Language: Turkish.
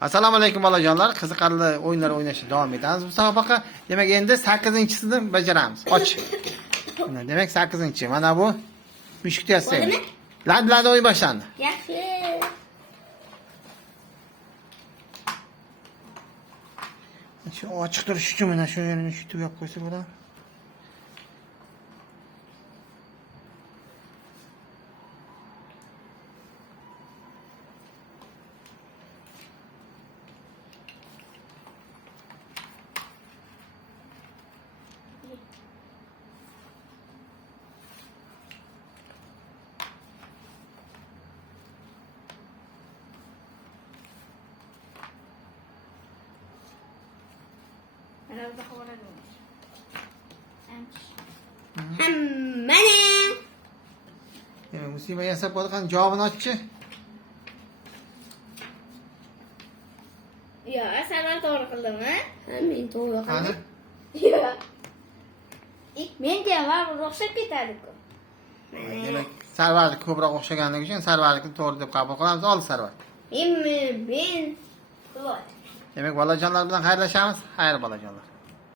Assalomu alaykum bolajonlar. Qiziqarli o'yinlar o'ynashda davom etamiz. Musobaqa demak endi 8-chisini bajaramiz. Och. Demak 8-chi. Mana bu mushukni yasaymiz. Lad o'yin boshlandi. Yaxshi. Shu ochiq turish uchun mana shu yerini shu tugab qo'ysa bo'ladi. Hammani. Demak, musiba yasab bo'lgan javobini ochchi. Yo, Sarvar to'g'ri qildimi? Ha, men to'g'ri Qani? qildim. Yo. Men javob o'xshab ketadi-ku. Demak, Sarvarga ko'proq o'xshaganligi uchun Sarvarni to'g'ri deb qabul qilamiz. Ol Sarvar. Men. To'g'ri. Demak, bolajonlar bilan xayrlashamiz. Xayr bolajonlar.